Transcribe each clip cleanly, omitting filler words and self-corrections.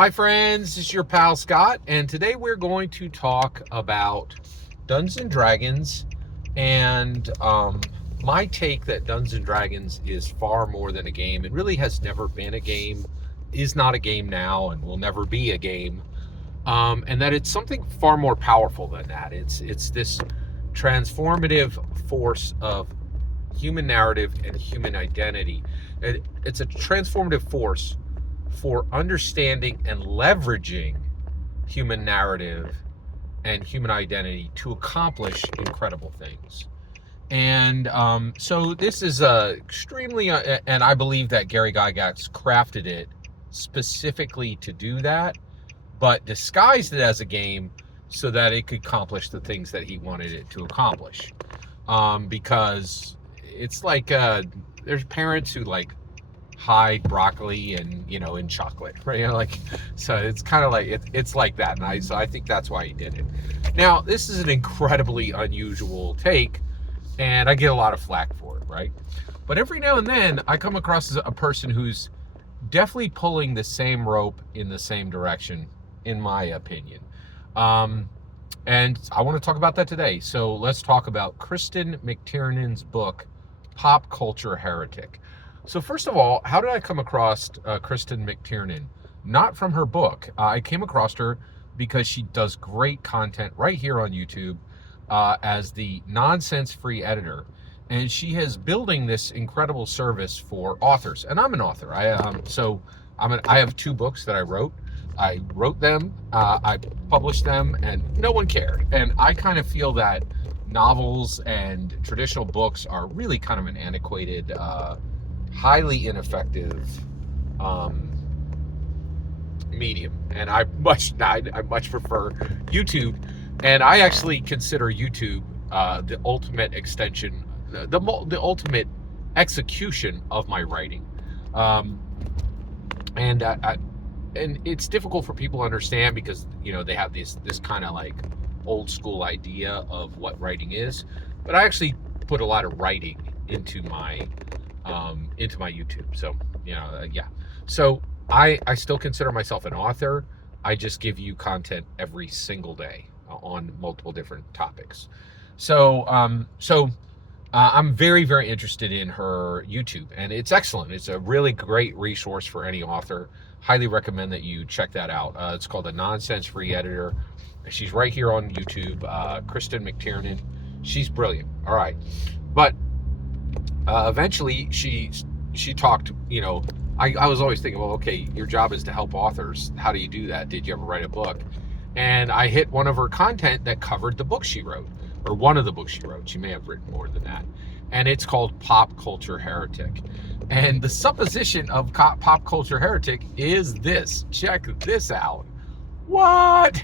Hi friends, this is your pal Scott, and today we're going to talk about Dungeons and Dragons and my take that Dungeons and Dragons is far more than a game. It really has never been a game, is not a game now, and will never be a game. And that it's something far more powerful than that. It's this transformative force of human narrative and human identity. It's a transformative force for understanding and leveraging human narrative and human identity to accomplish incredible things. And so this is extremely, and I believe that Gary Gygax crafted it specifically to do that, but disguised it as a game so that it could accomplish the things that he wanted it to accomplish. Because it's like there's parents who like hide broccoli and in chocolate, right? So it's kind of like it's like that, and so I think that's why he did it. Now this is an incredibly unusual take, and I get a lot of flack for it, right? But every now and then I come across a person who's definitely pulling the same rope in the same direction, in my opinion. And I want to talk about that today. So let's talk about Kristin McTiernan's book, Pop Culture Heretic. So first of all, how did I come across Kristin McTiernan? Not from her book. I came across her because she does great content right here on YouTube as the nonsense-free editor. And she is building this incredible service for authors. And I'm an author. I have 2 books that I wrote. I wrote them, I published them, and no one cared. And I kind of feel that novels and traditional books are really kind of an antiquated, highly ineffective medium, and I much prefer YouTube, and I actually consider YouTube the ultimate extension, the ultimate execution of my writing, and it's difficult for people to understand because they have this kind of like old school idea of what writing is, but I actually put a lot of writing into my YouTube. So yeah. So I still consider myself an author. I just give you content every single day on multiple different topics. So I'm very, very interested in her YouTube, and it's excellent. It's a really great resource for any author. Highly recommend that you check that out. It's called The Nonsense Free Editor. She's right here on YouTube. Kristin McTiernan. She's brilliant. All right, but eventually she talked. I was always thinking, well, okay, your job is to help authors. How do you do that? Did you ever write a book? And I hit one of her content that covered the book she wrote, or one of the books she wrote. She may have written more than that. And it's called Pop Culture Heretic. And the supposition of Pop Culture Heretic is this. Check this out. What?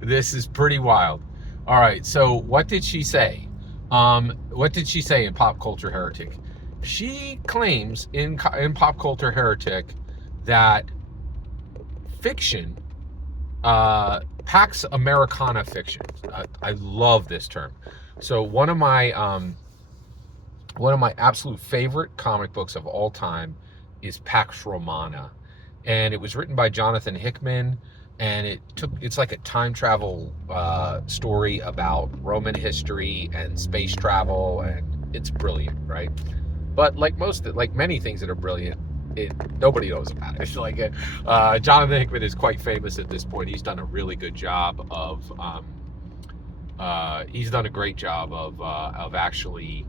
This is pretty wild. All right, so what did she say? What did she say in Pop Culture Heretic? She claims in Pop Culture Heretic that fiction, Pax Americana fiction. I love this term. So one of my absolute favorite comic books of all time is Pax Romana, and it was written by Jonathan Hickman, and it's like a time travel story about Roman history and space travel, and it's brilliant, right? But like many things that are brilliant, nobody knows about it. It's like Jonathan Hickman is quite famous at this point. He's done a really good job of he's done a great job of actually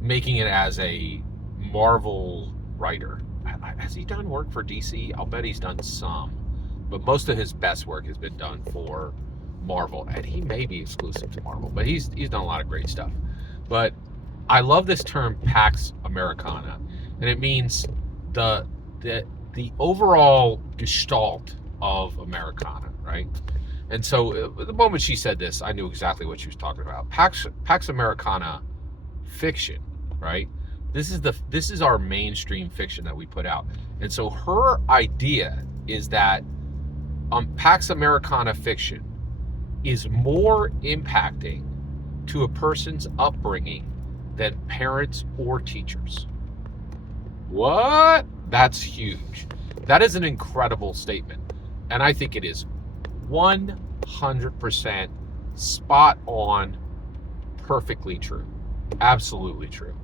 making it as a Marvel writer. Has he done work for DC? I'll bet he's done some, but most of his best work has been done for Marvel, and he may be exclusive to Marvel, but he's done a lot of great stuff. But I love this term Pax Americana, and it means the overall gestalt of Americana, right? And so the moment she said this, I knew exactly what she was talking about. Pax Americana fiction, right? This is our mainstream fiction that we put out. And so her idea is that Pax Americana fiction is more impacting to a person's upbringing than parents or teachers. What? That's huge. That is an incredible statement. And I think it is 100% spot on, perfectly true. Absolutely true.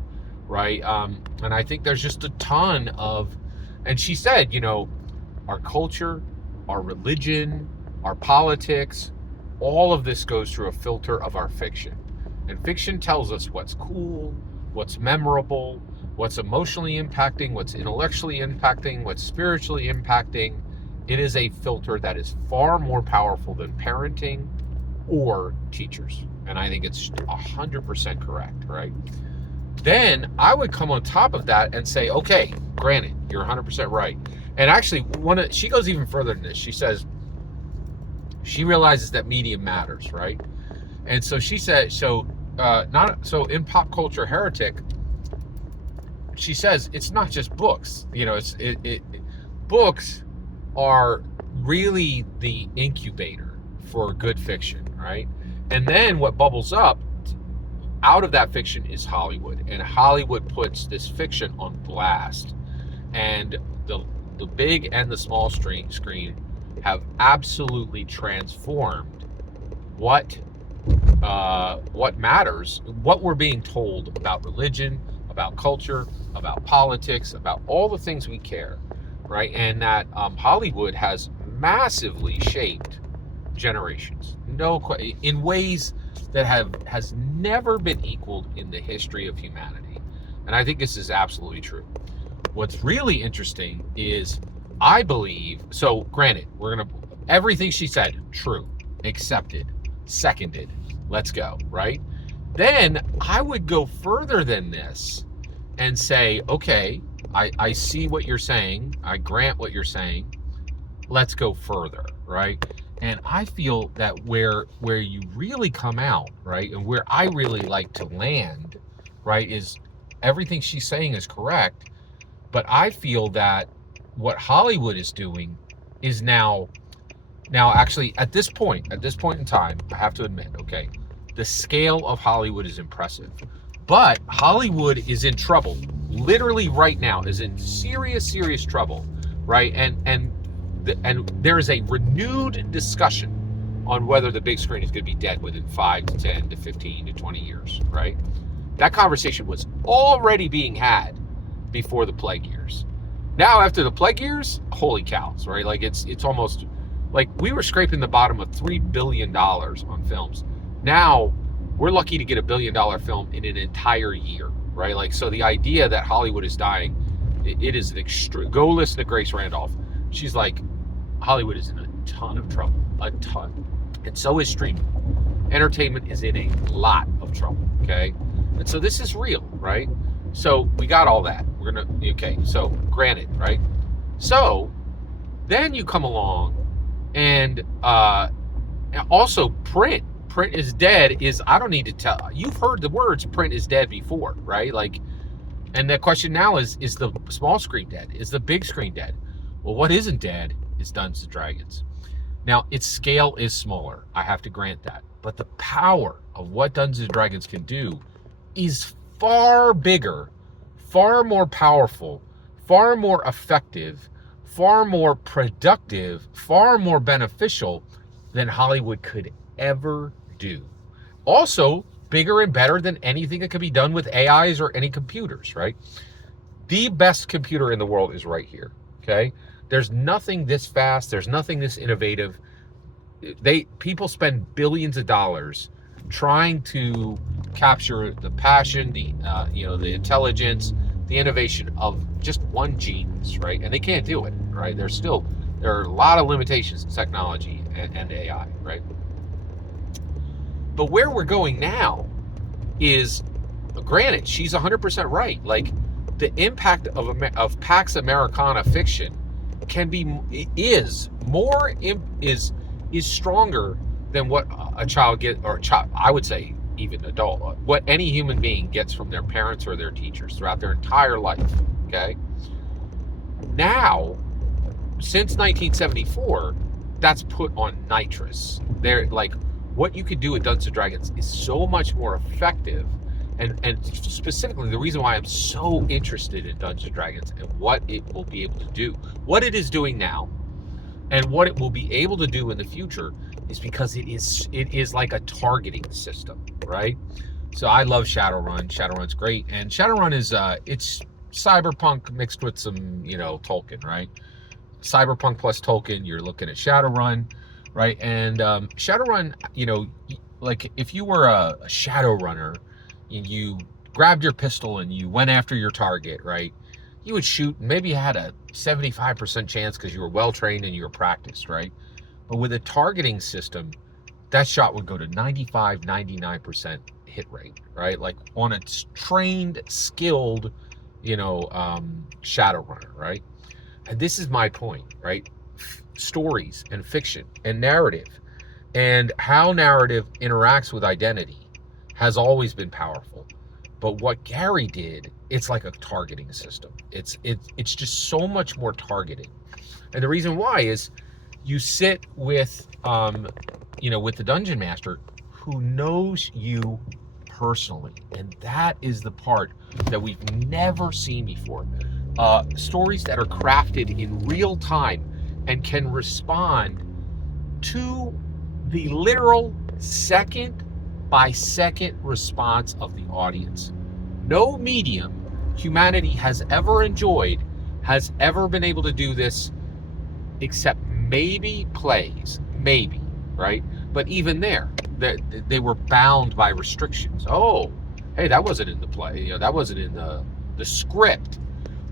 Right? And I think there's just a ton of, and she said, you know, our culture, our religion, our politics, all of this goes through a filter of our fiction. And fiction tells us what's cool, what's memorable, what's emotionally impacting, what's intellectually impacting, what's spiritually impacting. It is a filter that is far more powerful than parenting or teachers. And I think it's 100% correct, right? Then I would come on top of that and say, okay, granted, you're 100% right. And actually, she goes even further than this. She says she realizes that media matters, right? And so she said, in Pop Culture Heretic, she says it's not just books. You know, books are really the incubator for good fiction, right? And then what bubbles up out of that fiction is Hollywood, and Hollywood puts this fiction on blast, and the big and the small screen have absolutely transformed what matters, what we're being told about religion, about culture, about politics, about all the things we care, right? And that Hollywood has massively shaped generations, in ways that has never been equaled in the history of humanity. And I think this is absolutely true. What's really interesting is, I believe, so granted, everything she said, true, accepted, seconded, let's go, right? Then I would go further than this and say, okay, I see what you're saying, I grant what you're saying, let's go further, right? And I feel that where you really come out, right, and where I really like to land, right, is everything she's saying is correct, but I feel that what Hollywood is doing is now actually at this point in time, I have to admit, okay, the scale of Hollywood is impressive, but Hollywood is in trouble, literally right now, is in serious trouble, right? And there is a renewed discussion on whether the big screen is going to be dead within 5 to 10 to 15 to 20 years, right? That conversation was already being had before the plague years. Now, after the plague years, holy cows, right? Like it's almost like we were scraping the bottom of $3 billion on films. Now we're lucky to get $1 billion film in an entire year, right? Like, so the idea that Hollywood is dying, it is an extreme. Go listen to Grace Randolph. She's like, Hollywood is in a ton of trouble, a ton. And so is streaming. Entertainment is in a lot of trouble, okay? And so this is real, right? So we got all that. Okay, so granted, right? So then you come along and also print is dead I don't need to tell, you've heard the words print is dead before, right? Like, and the question now is the small screen dead? Is the big screen dead? Well, what isn't dead is Dungeons and Dragons. Now, its scale is smaller, I have to grant that, but the power of what Dungeons and Dragons can do is far bigger, far more powerful, far more effective, far more productive, far more beneficial than Hollywood could ever do. Also, bigger and better than anything that could be done with AIs or any computers, right? The best computer in the world is right here, okay? There's nothing this fast, there's nothing this innovative. People spend billions of dollars trying to capture the passion, the intelligence, the innovation of just one genius, right? And they can't do it, right? There are a lot of limitations in technology and AI, right? But where we're going now is, granted, she's 100% right. Like, the impact of Pax Americana fiction is stronger than what a child I would say even adult, what any human being gets from their parents or their teachers throughout their entire life, okay? Now, since 1974, that's put on nitrous. They're like, what you could do with Dungeons & Dragons is so much more effective And specifically, the reason why I'm so interested in Dungeons and Dragons and what it will be able to do, what it is doing now, and what it will be able to do in the future, is because it is like a targeting system, right? So I love Shadowrun. Shadowrun's great, and Shadowrun is it's cyberpunk mixed with some, you know, Tolkien, right? Cyberpunk plus Tolkien, you're looking at Shadowrun, right? And Shadowrun, you know, like if you were a Shadowrunner and you grabbed your pistol and you went after your target, right? You would shoot, and maybe you had a 75% chance because you were well trained and you were practiced, right? But with a targeting system, that shot would go to 95, 99% hit rate, right? Like on a trained, skilled, you know, Shadowrunner, right? And this is my point, right? Stories and fiction and narrative and how narrative interacts with identity has always been powerful. But what Gary did, it's like a targeting system. It's just so much more targeted. And the reason why is you sit with, you know, with the dungeon master who knows you personally. And that is the part that we've never seen before. Stories that are crafted in real time and can respond to the literal second by second response of the audience. No medium humanity has ever enjoyed has ever been able to do this, except maybe plays, maybe, right? But even there, they were bound by restrictions. Oh, hey, that wasn't in the play. You know, that wasn't in the script.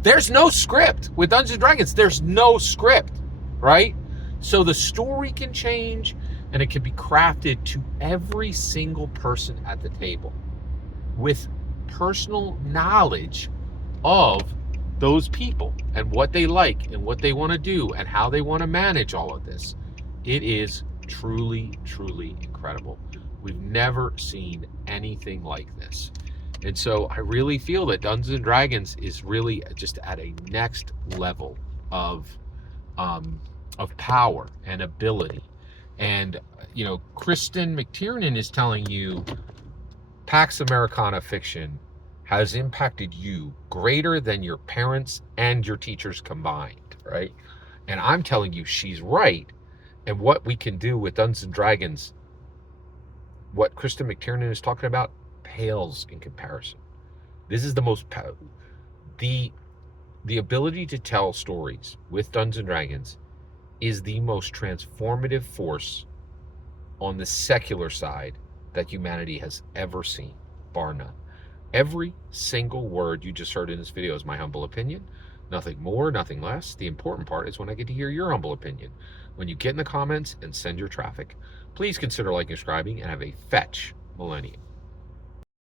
There's no script with Dungeons and Dragons. There's no script, right? So the story can change, and it can be crafted to every single person at the table with personal knowledge of those people and what they like and what they want to do and how they want to manage all of this. It is truly, truly incredible. We've never seen anything like this. And so I really feel that Dungeons and Dragons is really just at a next level of power and ability. And, you know, Kristin McTiernan is telling you Pax Americana fiction has impacted you greater than your parents and your teachers combined, right? And I'm telling you, she's right. And what we can do with Dungeons and Dragons, what Kristin McTiernan is talking about, pales in comparison. This is the most the ability to tell stories with Dungeons and Dragons is the most transformative force on the secular side that humanity has ever seen, bar none. Every single word you just heard in this video is my humble opinion. Nothing more, nothing less. The important part is when I get to hear your humble opinion. When you get in the comments and send your traffic, please consider liking, subscribing, and have a fetch millennium.